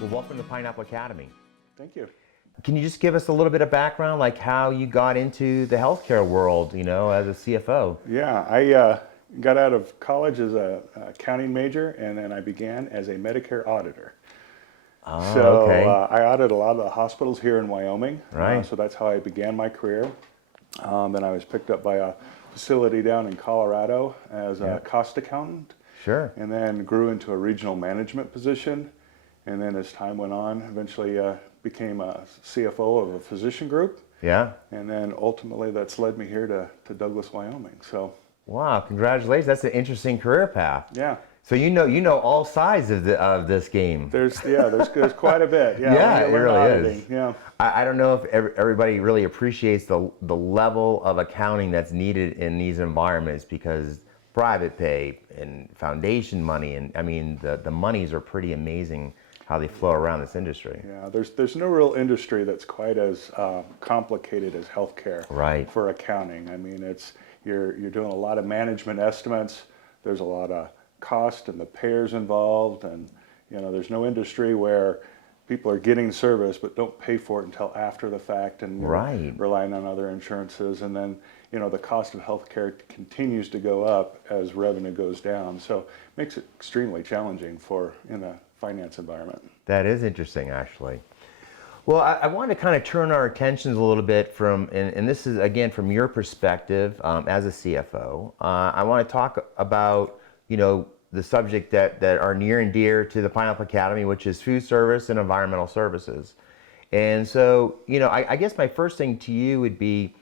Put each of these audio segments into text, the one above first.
Well, welcome to Pineapple Academy. Thank you. Can you just give us a little bit of background, like how you got into the healthcare world, as a CFO? Yeah, I got out of college as a accounting major, and then I began as a Medicare auditor. Oh, So okay. I audited a lot of the hospitals here in Wyoming. Right. So that's how I began my career. Then I was picked up by a facility down in Colorado as a Yep. cost accountant, Sure. and then grew into a regional management position. And then as time went on, eventually became a CFO of a physician group. Yeah. And then ultimately that's led me here to Douglas, Wyoming. So Wow. Congratulations. That's an interesting career path. yeah, So you know all sides of this game. there's quite a bit. Yeah, when Yeah, you it learn really auditing. is. Yeah, I don't know if everybody really appreciates the level of accounting that's needed in these environments because private pay and foundation money, and I mean the monies are pretty amazing how they flow around this industry. yeah. There's no real industry that's quite as complicated as healthcare Right. for accounting. I mean, you're doing a lot of management estimates. There's a lot of cost and the payers involved, and there's no industry where people are getting service but don't pay for it until after the fact, and Right. relying on other insurances, and then the cost of healthcare continues to go up as revenue goes down. So it makes it extremely challenging in the finance environment. That is interesting, actually. Well, I want to kind of turn our attentions a little bit and this is again from your perspective as a CFO. I want to talk about, the subject that are near and dear to the Pineapple Academy, which is food service and environmental services. And so, I guess my first thing to you would be,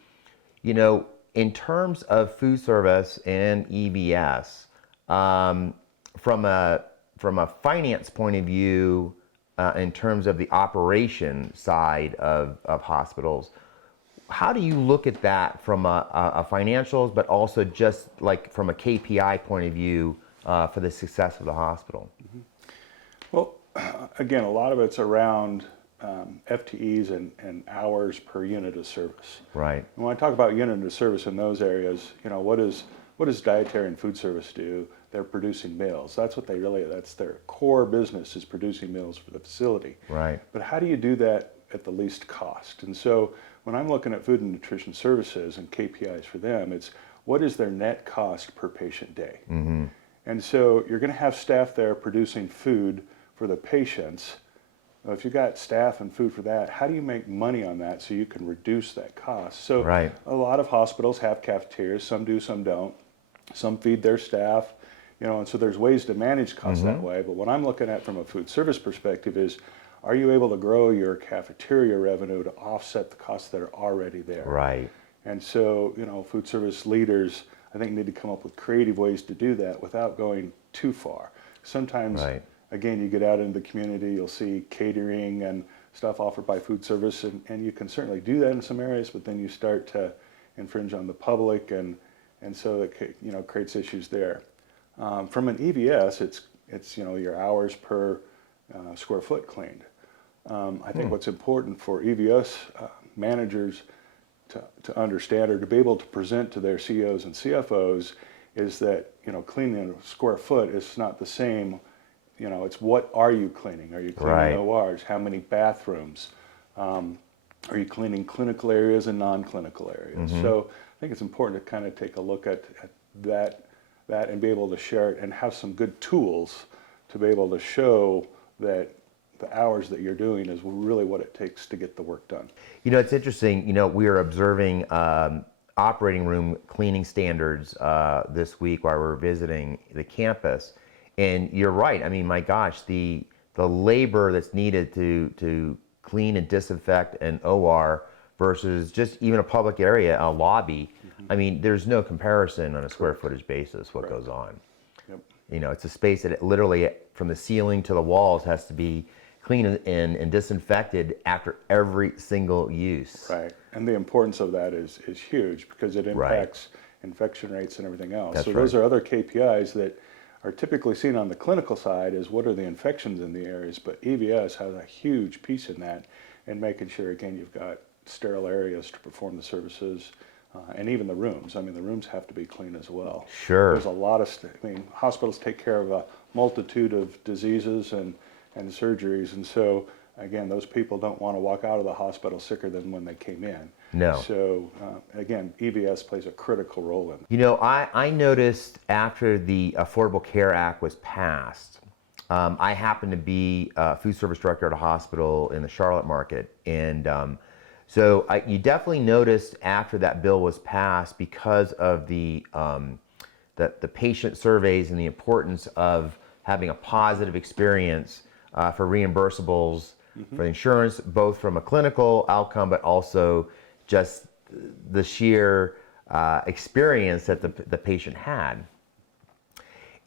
in terms of food service and EBS, from a finance point of view, in terms of the operation side of hospitals, how do you look at that from a financials, but also just like from a KPI point of view for the success of the hospital? Well, again, a lot of it's around FTEs and hours per unit of service. Right. And when I talk about unit of service in those areas, what does dietary and food service do? They're producing meals. That's their core business, is producing meals for the facility. Right. But how do you do that at the least cost? And so when I'm looking at food and nutrition services and KPIs for them, it's what is their net cost per patient day? Mm-hmm. And so you're going to have staff there producing food for the patients. Now, if you've got staff and food for that, how do you make money on that so you can reduce that cost? So Right. a lot of hospitals have cafeterias. Some do, some don't. Some feed their staff, and so there's ways to manage costs that way. But what I'm looking at from a food service perspective is, are you able to grow your cafeteria revenue to offset the costs that are already there? Right. And so, food service leaders, I think, need to come up with creative ways to do that without going too far. Sometimes, Right. again, you get out into the community, you'll see catering and stuff offered by food service, and you can certainly do that in some areas, but then you start to infringe on the public, and so it creates issues there. From an EVS, it's your hours per square foot cleaned. I think what's important for EVS managers to understand, or to be able to present to their CEOs and CFOs, is that cleaning a square foot is not the same. It's what are you cleaning? Are you cleaning Right. ORs? How many bathrooms? Are you cleaning clinical areas and non-clinical areas? So I think it's important to kind of take a look at that and be able to share it and have some good tools to be able to show that the hours that you're doing is really what it takes to get the work done. It's interesting. We are observing operating room cleaning standards this week while we're visiting the campus, and you're right. I mean, my gosh, the labor that's needed to clean and disinfect an OR versus just even a public area, a lobby. I mean, there's no comparison on a square footage basis what goes on. Yep. It's a space that literally from the ceiling to the walls has to be clean and disinfected after every single use. Right, and the importance of that is huge because it Right. impacts infection rates and everything else. That's So right. those are other KPIs that are typically seen on the clinical side, is what are the infections in the areas, but EVS has a huge piece in that, and making sure, again, you've got sterile areas to perform the services, and even the rooms. I mean, the rooms have to be clean as well. Sure. There's a lot of hospitals take care of a multitude of diseases, and and surgeries. And so, again, those people don't want to walk out of the hospital sicker than when they came in. No. So, again, EVS plays a critical role in it. You know, I noticed after the Affordable Care Act was passed, I happened to be a food service director at a hospital in the Charlotte market. And so you definitely noticed after that bill was passed, because of the patient surveys and the importance of having a positive experience for reimbursables for the insurance, both from a clinical outcome, but also just the sheer experience that the patient had.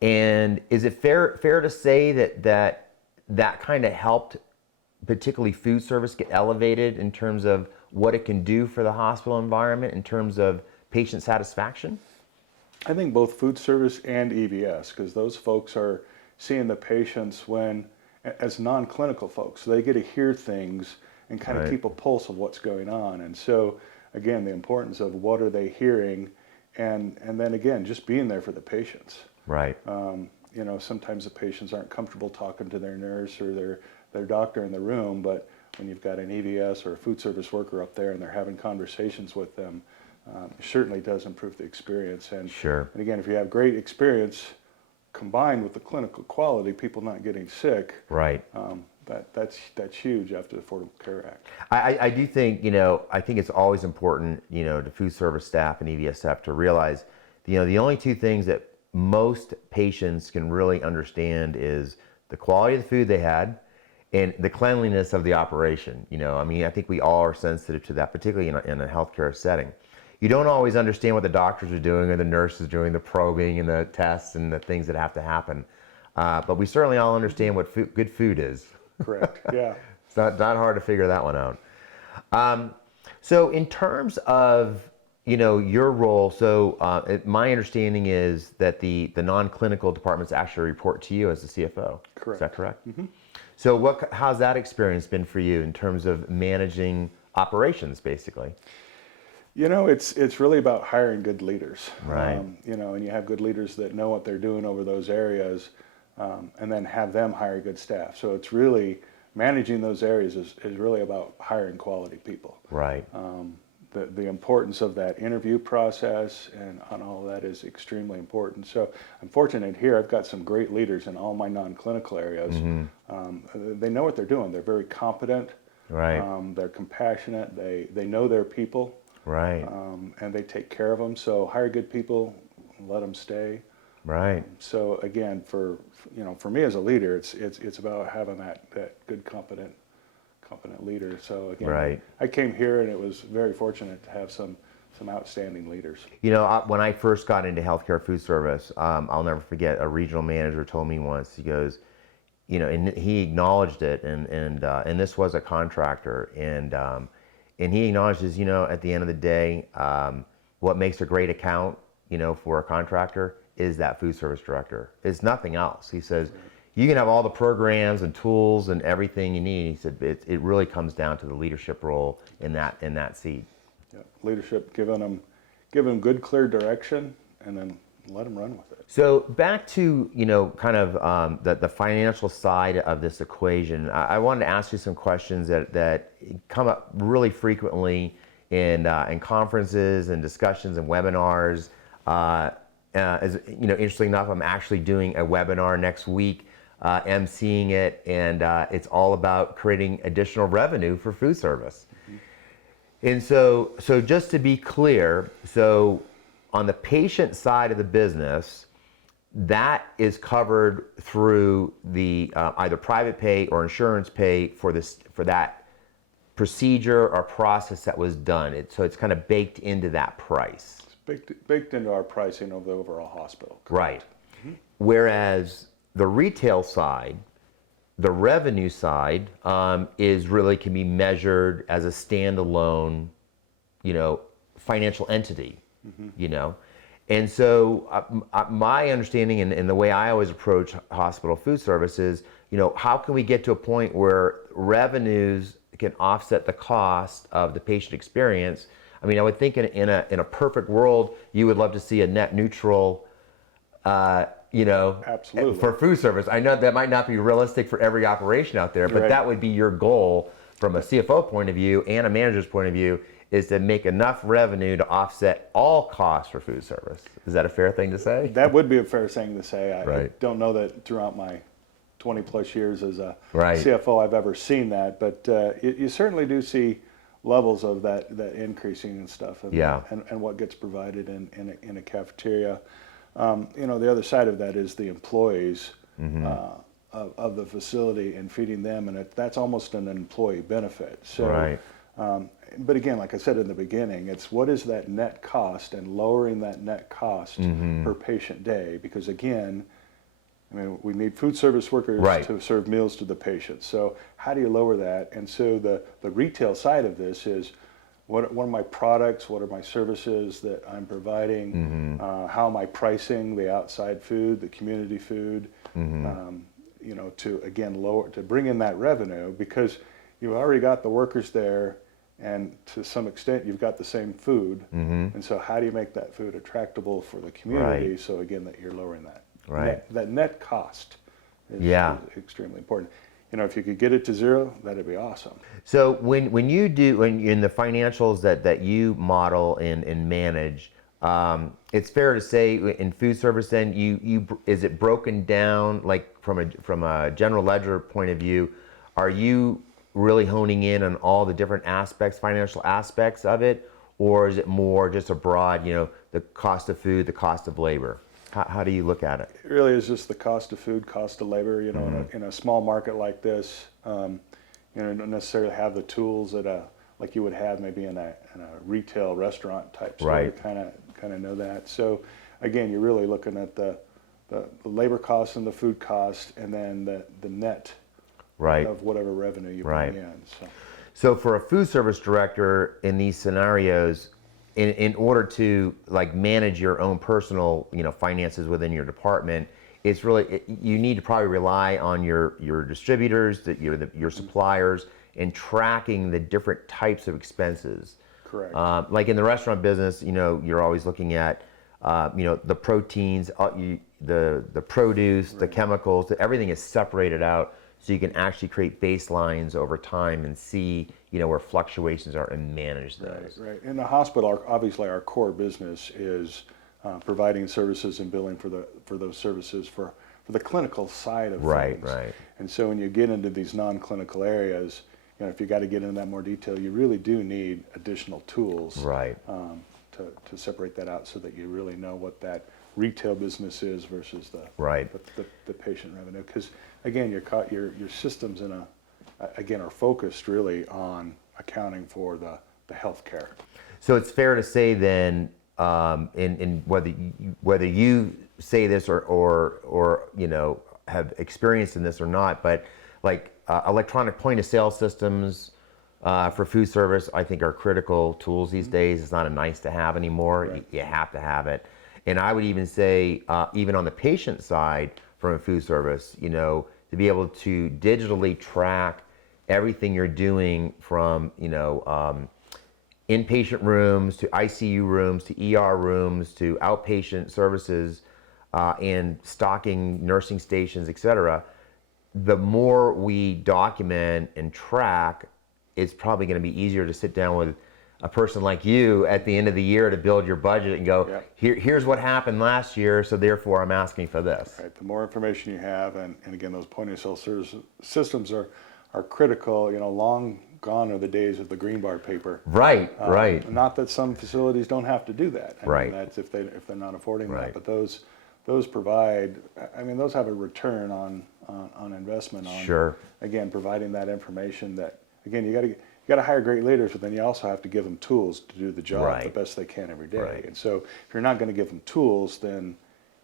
And is it fair to say that kind of helped, particularly food service, get elevated in terms of what it can do for the hospital environment in terms of patient satisfaction? I think both food service and EVS, because those folks are seeing the patients as non-clinical folks, so they get to hear things and kind of keep a pulse of what's going on. And so, again, the importance of what are they hearing, and then again, just being there for the patients. Right. You know, sometimes the patients aren't comfortable talking to their nurse or their doctor in the room, but when you've got an EVS or a food service worker up there and they're having conversations with them, it certainly does improve the experience. And, Sure. and again, if you have great experience combined with the clinical quality, people not getting sick, Right. that's huge after the Affordable Care Act. I do think, you know, I think it's always important, you know, to food service staff and EVS staff to realize, you know, the only two things that most patients can really understand is the quality of the food they had and the cleanliness of the operation. You know, I mean, I think we all are sensitive to that, particularly in a healthcare setting. You don't always understand what the doctors are doing or the nurses doing, the probing and the tests and the things that have to happen. But we certainly all understand what good food is. Correct, yeah. It's not hard to figure that one out. So in terms of, you know, your role, so my understanding is that the non-clinical departments actually report to you as the CFO. Correct. Is that correct? Mm-hmm. So how's that experience been for you in terms of managing operations, basically? You know, it's really about hiring good leaders. Right. You know, and you have good leaders that know what they're doing over those areas, and then have them hire good staff. So it's really managing those areas is really about hiring quality people. Right. The importance of that interview process and on all of that is extremely important. So I'm fortunate here. I've got some great leaders in all my non-clinical areas. Mm-hmm. They know what they're doing. They're very competent. Right. They're compassionate. They know their people. Right. And they take care of them. So hire good people, let them stay. Right. So again, for me as a leader, it's about having that good competent leader. So again, right. I came here and it was very fortunate to have some outstanding leaders. You know, when I first got into healthcare food service, I'll never forget, a regional manager told me once, he goes, you know, and he acknowledged it, and this was a contractor, and he acknowledges, you know, at the end of the day, what makes a great account, you know, for a contractor is that food service director. It's nothing else. He says, you can have all the programs and tools and everything you need. He said, it really comes down to the leadership role in that seat. Yeah. Leadership, give them good, clear direction, and then let them run with it. So back to, you know, kind of the financial side of this equation, I wanted to ask you some questions that come up really frequently in conferences and discussions and webinars. As you know, interestingly enough, I'm actually doing a webinar next week, emceeing it, and it's all about creating additional revenue for food service. Mm-hmm. And so just to be clear, so on the patient side of the business, that is covered through the either private pay or insurance pay for that procedure or process that was done. So it's kind of baked into that price. It's baked into our pricing of the overall hospital. Correct? Right. Mm-hmm. Whereas the retail side, the revenue side, is really can be measured as a standalone, you know, financial entity. Mm-hmm. You know, and so my understanding and the way I always approach hospital food service is, you know, how can we get to a point where revenues can offset the cost of the patient experience? I mean, I would think in a perfect world, you would love to see a net neutral, Absolutely. for food service. I know that might not be realistic for every operation out there, but Right. that would be your goal from a CFO point of view and a manager's point of view, is to make enough revenue to offset all costs for food service. Is that a fair thing to say? That would be a fair thing to say. I Right. don't know that throughout my 20 plus years as a Right. CFO I've ever seen that, but you certainly do see levels of that increasing and stuff, and, Yeah. and what gets provided in a cafeteria. The other side of that is the employees of the facility and feeding them, and that's almost an employee benefit. So, Right. but again, like I said in the beginning, it's what is that net cost and lowering that net cost per patient day, because again, I mean, we need food service workers Right. to serve meals to the patients. So how do you lower that? And so the retail side of this is what are my products, what are my services that I'm providing, how am I pricing the outside food, the community food, to again to bring in that revenue, because you've already got the workers there, and to some extent you've got the same food. And so how do you make that food attractable for the community? Right. So again, that you're lowering that. Right. That net cost is extremely important. If you could get it to zero, that'd be awesome. So when you do, when in the financials that you model and manage, it's fair to say in food service then is it broken down like from a general ledger point of view? Are you really honing in on all the different aspects, financial aspects of it, or is it more just a broad, the cost of food, the cost of labor? How do you look at it? It really is just the cost of food, cost of labor. In a small market like this, you don't necessarily have the tools that like you would have maybe in a retail restaurant type store. Right. Kind of know that. So again, you're really looking at the labor costs and the food cost, and then the net Right. of whatever revenue you Right. bring in. So for a food service director in these scenarios, in order to like manage your own personal, finances within your department, it's really, you need to probably rely on your distributors, your suppliers, and tracking the different types of expenses. Correct. Like in the restaurant business, you're always looking at, the proteins, the produce, the chemicals, everything is separated out, so you can actually create baselines over time and see, where fluctuations are and manage those. Right. In the hospital, obviously our core business is providing services and billing for those services for the clinical side of Right, things. right. And so when you get into these non-clinical areas, if you got to get into that more detail, you really do need additional tools. Right. To separate that out so that you really know what that retail business is versus the patient revenue. Because again, your systems are focused really on accounting for the health care. So it's fair to say then, in whether you say this or have experienced in this or not, but like electronic point of sale systems for food service, I think are critical tools these days. It's not a nice to have anymore. Right. You have to have it. And I would even say, even on the patient side from a food service, to be able to digitally track everything you're doing from, inpatient rooms to ICU rooms to ER rooms to outpatient services and stocking nursing stations, et cetera. The more we document and track, it's probably going to be easier to sit down with a person like you at the end of the year to build your budget and go, here's what happened last year, so therefore I'm asking for this. Right. The more information you have, and again, those point of sale systems are critical. Long gone are the days of the green bar paper. Right, right. Not that some facilities don't have to do that. I Right. mean, that's if they're not affording Right. that. But those provide. I mean, those have a return on investment. On Sure. Again, providing that information. That again, you got to hire great leaders, but then you also have to give them tools to do the job Right. the best they can every day. Right. And so, if you're not going to give them tools, then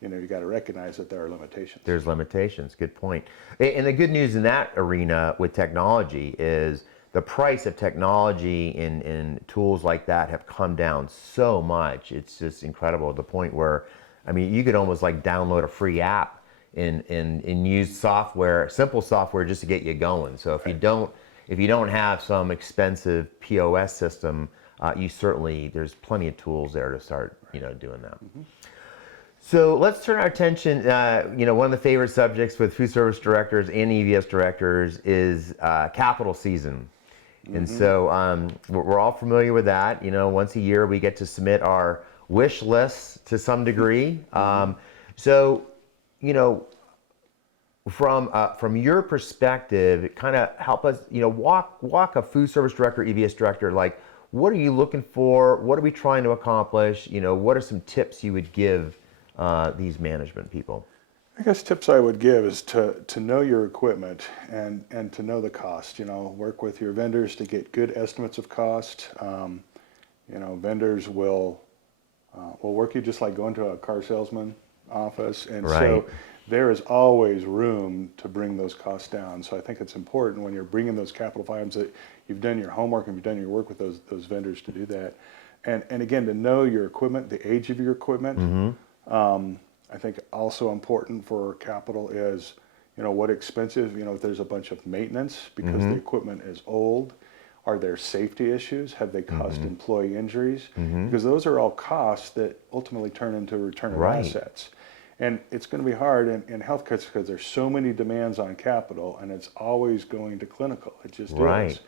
you got to recognize that there are limitations. There's limitations. Good point. And the good news in that arena with technology is the price of technology in tools like that have come down so much. It's just incredible, to the point where, I mean, you could almost like download a free app and use software, simple software, just to get you going. So if you don't have some expensive POS system, there's plenty of tools there to start, doing that. So let's turn our attention. One of the favorite subjects with food service directors and EVS directors is capital season. And so we're all familiar with that. Once a year we get to submit our wish lists to some degree. So, from your perspective, kind of help us, walk a food service director, EVS director, like, what are you looking for? What are we trying to accomplish? What are some tips you would give these management people? I guess tips I would give is to know your equipment and to know the cost. Work with your vendors to get good estimates of cost. Vendors will work you just like going to a car salesman office, and Right. so there is always room to bring those costs down. So I think it's important when you're bringing those capital items that you've done your homework and you've done your work with those vendors to do that. And again, to know your equipment, the age of your equipment. I think also important for capital is, what expensive, if there's a bunch of maintenance because the equipment is old. Are there safety issues? Have they caused employee injuries? Because those are all costs that ultimately turn into return of Right. assets. And it's going to be hard in healthcare because there's so many demands on capital, and it's always going to clinical. It just Right. is.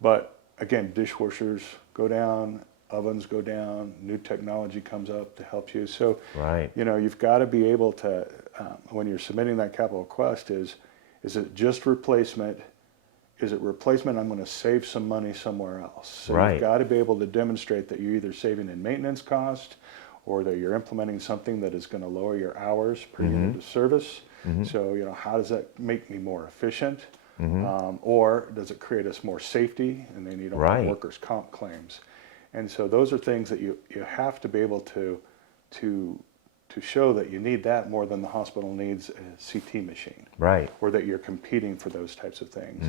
But again, dishwashers go down, ovens go down, new technology comes up to help you. So, Right. you've got to be able to, when you're submitting that capital request, is it just replacement? Is it replacement? I'm going to save some money somewhere else. So Right. you've got to be able to demonstrate that you're either saving in maintenance cost or that you're implementing something that is going to lower your hours per unit of service. So, how does that make me more efficient? Or does it create us more safety? And then you don't have Right. workers' comp claims. And so those are things that you have to be able to show that you need that more than the hospital needs a CT machine. Right. Or that you're competing for those types of things.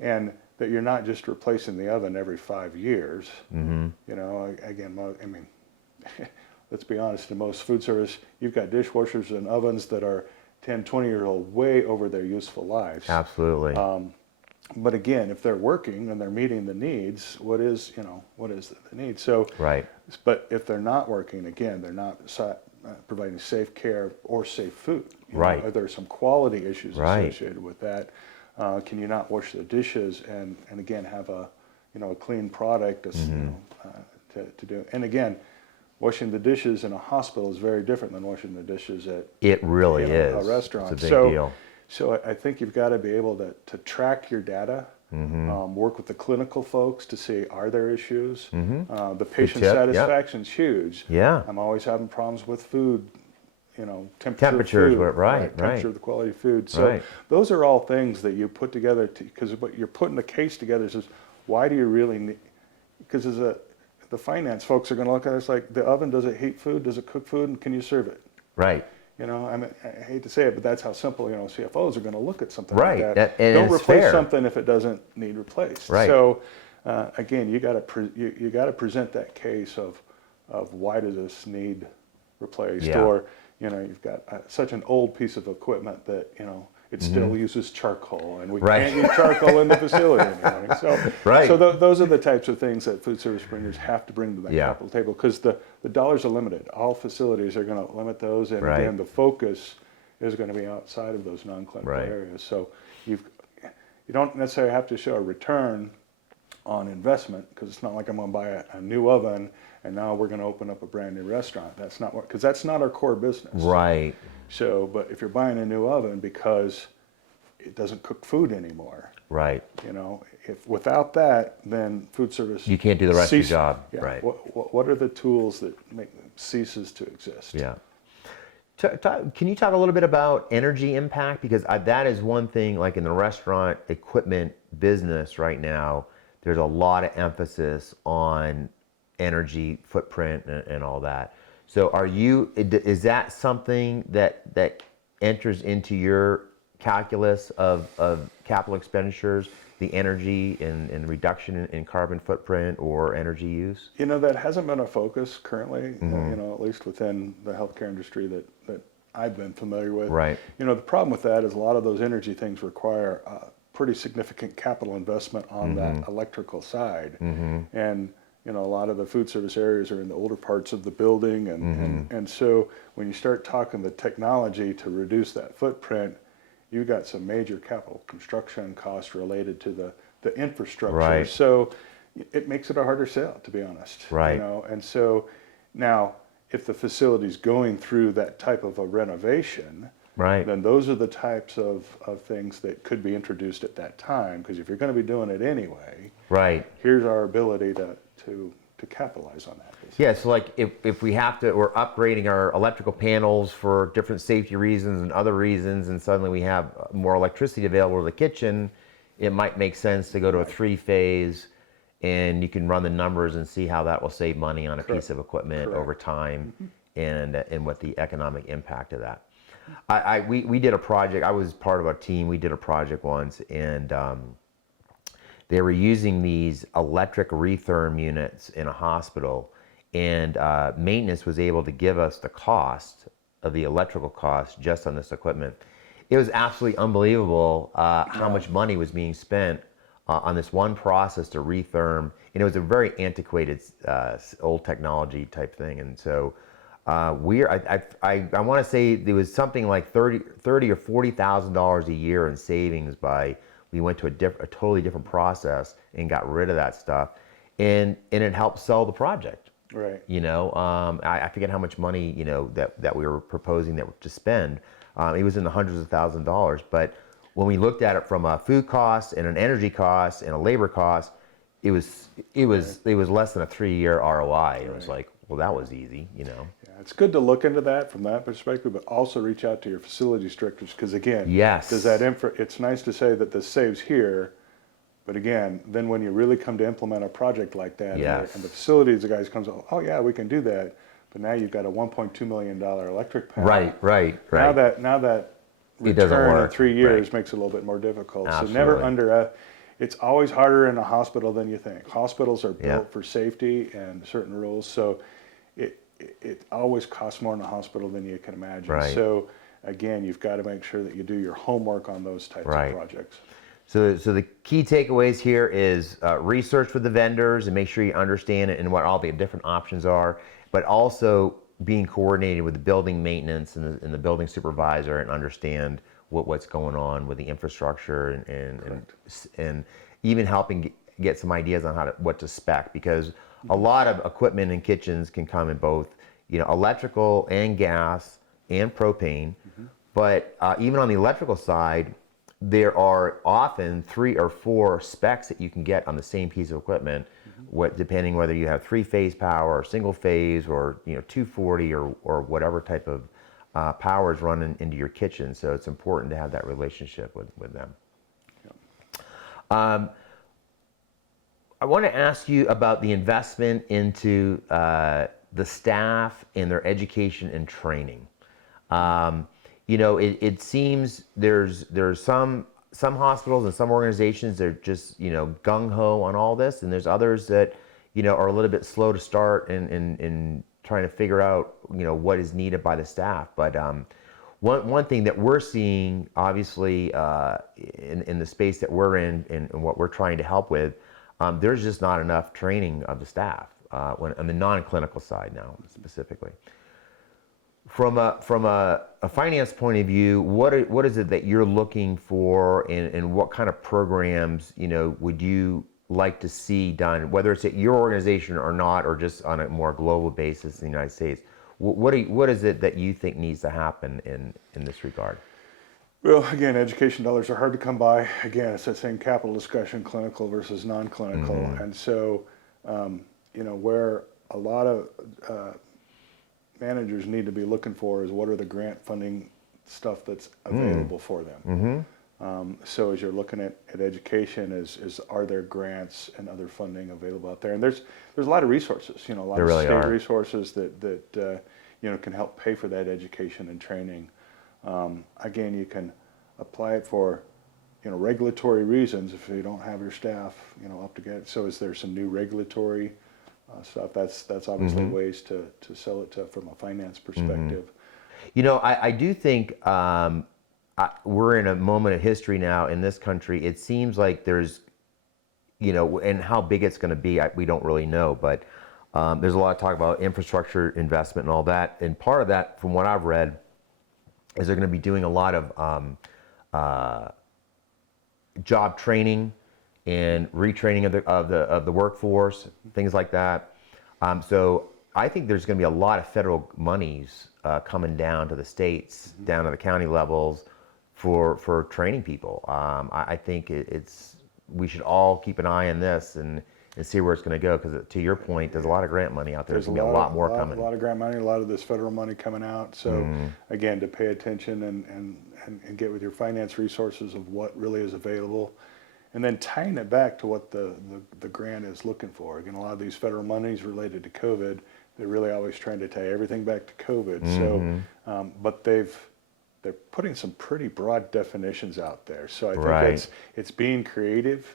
And that you're not just replacing the oven every 5 years. Again, let's be honest, in most food service, you've got dishwashers and ovens that are 10, 20-year old, way over their useful lives. Absolutely. But again, if they're working and they're meeting the needs, what is the need? So, Right. But if they're not working, again, they're not providing safe care or safe food. Right. Are there some quality issues Right. associated with that? Can you not wash the dishes and again have a clean product to do? And again, washing the dishes in a hospital is very different than washing the dishes at It really is. a restaurant. It's a big deal. So I think you've got to be able to track your data, work with the clinical folks to see are there issues. The patient tip, satisfaction is huge. Yeah. I'm always having problems with food, Temperatures, of food, right. temperature of the quality of food. So Right. those are all things that you put together because what you're putting the case together is why do you really need? Because the finance folks are going to look at it, it's like the oven, does it heat food? Does it cook food? And can you serve it? Right. I hate to say it, but that's how simple, CFOs are going to look at something Right. like that. And Don't it's replace fair. something if it doesn't need replaced. Right. So, again, you got to present that case of why does this need replaced, Yeah. or you've got such an old piece of equipment that it still uses charcoal, and we Right. can't use charcoal in the facility anymore. So, Right. so those are the types of things that food service bringers have to bring to that Yeah. capital table because the dollars are limited. All facilities are going to limit those, and Right. again, the focus is going to be outside of those non-clinical Right. areas. So you don't necessarily have to show a return on investment because it's not like I'm going to buy a new oven and now we're going to open up a brand new restaurant. That's not because that's not our core business. Right. So, but if you're buying a new oven because it doesn't cook food anymore, Right. if without that, then food service You can't do the rest of your job. Yeah. Right. What are the tools that ceases to exist? Yeah. Can you talk a little bit about energy impact? Because that is one thing, like in the restaurant equipment business right now, there's a lot of emphasis on energy footprint and all that. So is that something that enters into your calculus of capital expenditures, the energy and reduction in carbon footprint or energy use? That hasn't been a focus currently, at least within the healthcare industry that I've been familiar with. Right. The problem with that is a lot of those energy things require pretty significant capital investment on that electrical side. And, a lot of the food service areas are in the older parts of the building, and so when you start talking the technology to reduce that footprint, you've got some major capital construction costs related to the infrastructure. Right. So it makes it a harder sell, to be honest. Right. And so now, if the facility's going through that type of a renovation, Right. then those are the types of things that could be introduced at that time. Because if you're going to be doing it anyway, Right. here's our ability to capitalize on that. Basically. Yeah, so like if we have to, we're upgrading our electrical panels for different safety reasons and other reasons, and suddenly we have more electricity available to the kitchen, it might make sense to go to a 3-phase, and you can run the numbers and see how that will save money on a piece of equipment over time, and what the economic impact of that. We did a project. I was part of a team. We did a project once, and they were using these electric retherm units in a hospital, and maintenance was able to give us the cost of the electrical cost just on this equipment. It was absolutely unbelievable how much money was being spent on this one process to retherm, and it was a very antiquated old technology type thing. And so I want to say there was something like $30 or $40,000 a year in savings by we went to a totally different process and got rid of that stuff, and it helped sell the project. Right. I forget how much money that we were proposing to spend. It was in the hundreds of thousands of dollars, but when we looked at it from a food cost and an energy cost and a labor cost, it was less than a 3-year ROI. It was like, well, that was easy. Yeah, it's good to look into that from that perspective, but also reach out to your facilities directors, because again, does that it's nice to say that this saves here, but again, then when you really come to implement a project like that, and the facilities, the guys comes, oh yeah, we can do that, but now you've got a $1.2 million electric panel. Right. Now that It doesn't return work. in 3 years makes it a little bit more difficult. Absolutely. So never it's always harder in a hospital than you think. Hospitals are built for safety and certain rules, so it always costs more in a hospital than you can imagine. Right. So again, you've got to make sure that you do your homework on those types of projects. So the key takeaways here is research with the vendors and make sure you understand it and what all the different options are, but also being coordinated with the building maintenance and the building supervisor and understand what's going on with the infrastructure and even helping get some ideas on what to spec, because a lot of equipment in kitchens can come in both electrical and gas and propane, but even on the electrical side, there are often 3 or 4 specs that you can get on the same piece of equipment, depending whether you have 3-phase power or single phase or 240 or whatever type of power is running into your kitchen. So it's important to have that relationship with them. I want to ask you about the investment into the staff and their education and training. It seems there's some hospitals and some organizations that are just gung-ho on all this, and there's others that are a little bit slow to start in trying to figure out what is needed by the staff. But one thing that we're seeing, obviously, in the space that we're in and what we're trying to help with, there's just not enough training of the staff on the non-clinical side now specifically. From a finance point of view, what is it that you're looking for, and what kind of programs would you like to see done, whether it's at your organization or not, or just on a more global basis in the United States? What is it that you think needs to happen in this regard? Well, again, education dollars are hard to come by. Again, it's that same capital discussion, clinical versus non-clinical. And so, where a lot of managers need to be looking for is what are the grant funding stuff that's available for them. So as you're looking at education, are there grants and other funding available out there? And there's a lot of resources, a lot of state resources that can help pay for that education and training. Again, you can apply it for regulatory reasons if you don't have your staff up to get. So is there some new regulatory stuff? That's obviously ways to sell it from a finance perspective. I do think we're in a moment of history now in this country. It seems like there's and how big it's going to be, we don't really know. But there's a lot of talk about infrastructure investment and all that. And part of that, from what I've read, is they're going to be doing a lot of job training and retraining of the workforce, things like that. So I think there's going to be a lot of federal monies coming down to the states, down to the county levels, for training people. I think we should all keep an eye on this and see where it's going to go, because to your point, there's a lot of grant money out there. There's going to be a lot more coming. A lot of grant money, a lot of this federal money coming out. So again, to pay attention and get with your finance resources of what really is available, and then tying it back to what the grant is looking for. Again, a lot of these federal monies related to COVID, they're really always trying to tie everything back to COVID. So, but they're putting some pretty broad definitions out there. So I think it's being creative.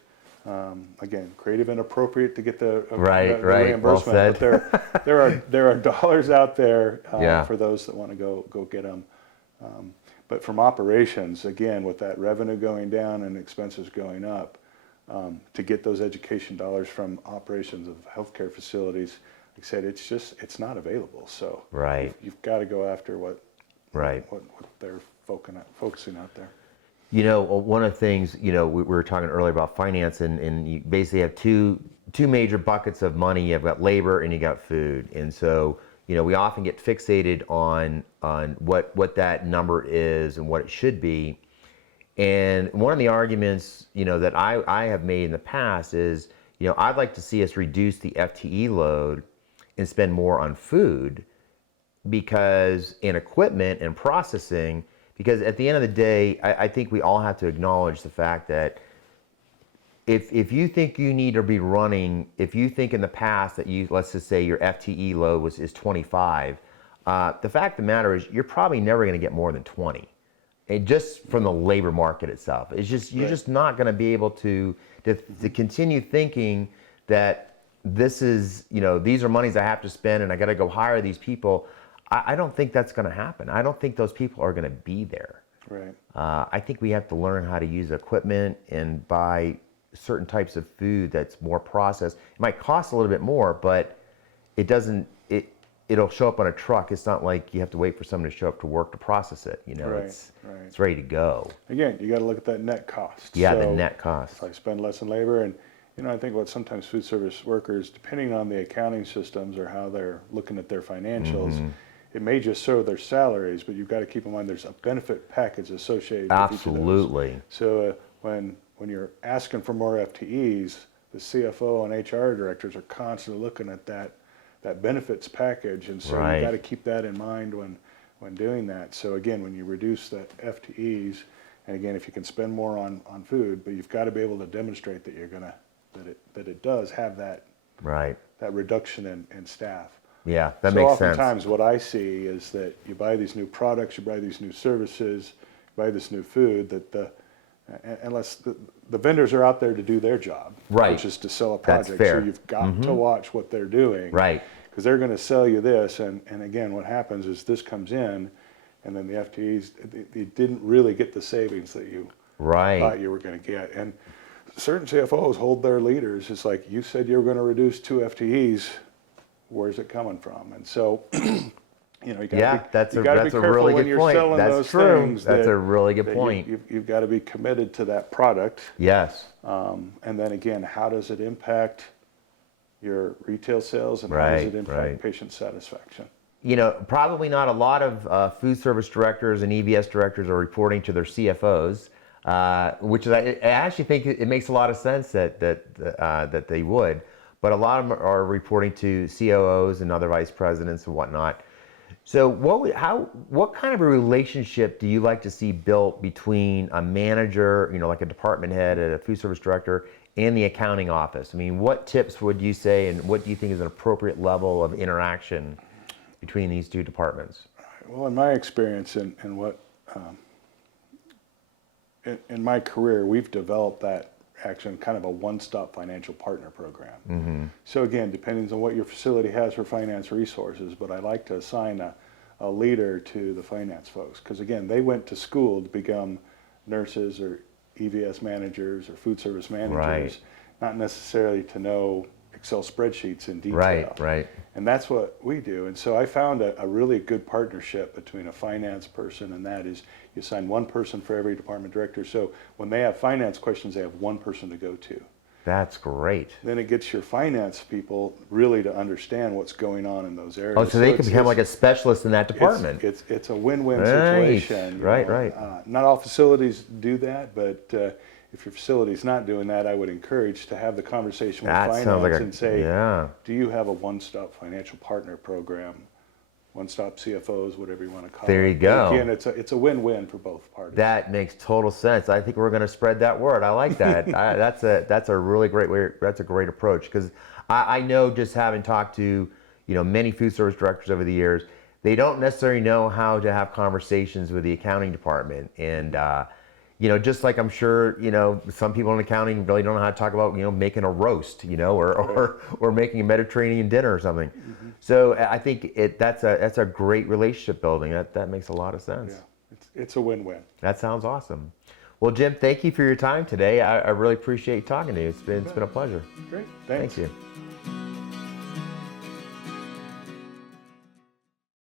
Again, creative and appropriate to get the reimbursement. Well said. But there are dollars out there for those that want to go get them. But from operations, again, with that revenue going down and expenses going up, to get those education dollars from operations of healthcare facilities, like I said, it's not available. So you've got to go after what they're focusing out there. One of the things, we were talking earlier about finance, and you basically have two major buckets of money. You've got labor and you got food. And so, we often get fixated on what that number is and what it should be. And one of the arguments, that I have made in the past is, I'd like to see us reduce the FTE load and spend more on food, because in equipment and processing, because at the end of the day, I think we all have to acknowledge the fact that if you think you need to be running, if you think in the past that let's just say your FTE load is 25, the fact of the matter is you're probably never going to get more than 20. And just from the labor market itself, it's just you're just not going to be able to continue thinking that this is, these are monies I have to spend and I got to go hire these people. I don't think that's going to happen. I don't think those people are going to be there. Right. I think we have to learn how to use equipment and buy certain types of food that's more processed. It might cost a little bit more, but it'll show up on a truck. It's not like you have to wait for someone to show up to work to process it. It's ready to go. Again, you got to look at that net cost. Yeah, the net cost. If I spend less in labor, and I think what sometimes food service workers, depending on the accounting systems or how they're looking at their financials, it may just show their salaries, but you've got to keep in mind there's a benefit package associated with each of those. Absolutely. So when you're asking for more FTEs, the CFO and HR directors are constantly looking at that benefits package, and so you've got to keep that in mind when doing that. So again, when you reduce the FTEs, and again, if you can spend more on food, but you've got to be able to demonstrate that you're gonna that it does have that reduction in staff. Yeah, that makes sense. So oftentimes what I see is that you buy these new products, you buy these new services, you buy this new food, that unless the vendors are out there to do their job, which is to sell a project. That's fair. So you've got to watch what they're doing. Right. Because they're going to sell you this, and again, what happens is this comes in, and then the FTEs, they didn't really get the savings that you thought you were going to get. And certain CFOs hold their leaders. It's like, you said you were going to reduce 2 FTEs. Where's it coming from? And so, you got to be careful when you're selling those things. That's a really good point. You've got to be committed to that product. Yes. And then again, how does it impact your retail sales, and how does it impact patient satisfaction? Probably not a lot of food service directors and EVS directors are reporting to their CFOs, which is, I actually think it makes a lot of sense that they would. But a lot of them are reporting to COOs and other vice presidents and whatnot. So what kind of a relationship do you like to see built between a manager, like a department head, a food service director, and the accounting office? I mean, what tips would you say, and what do you think is an appropriate level of interaction between these two departments? Well, in my experience and what in my career, we've developed that action kind of a one-stop financial partner program. So again, depending on what your facility has for finance resources, but I like to assign a leader to the finance folks, because again, they went to school to become nurses or EVS managers or food service managers, not necessarily to know Excel spreadsheets in detail. Right, right. And that's what we do. And so I found a really good partnership between a finance person, and that is you assign one person for every department director. So when they have finance questions, they have one person to go to. That's great. Then it gets your finance people really to understand what's going on in those areas. Oh, so they can become like a specialist in that department. It's a win-win Right, situation. right, right. Not all facilities do that, but if your facility's not doing that, I would encourage to have the conversation with That finance sounds like and say, yeah. do you have a one-stop financial partner program? One-stop CFOs, whatever you want to call it. There you go. Again, it's a win-win for both parties. That makes total sense. I think we're going to spread that word. I like that. That's a really great way. That's a great approach, because I know, just having talked to many food service directors over the years, they don't necessarily know how to have conversations with the accounting department, and just like I'm sure some people in accounting really don't know how to talk about making a roast, or making a Mediterranean dinner or something. Mm-hmm. So I think that's a great relationship building. That makes a lot of sense. Yeah, it's a win-win. That sounds awesome. Well, Jim, thank you for your time today. I really appreciate talking to you. It's been a pleasure. Great, thanks. Thank you.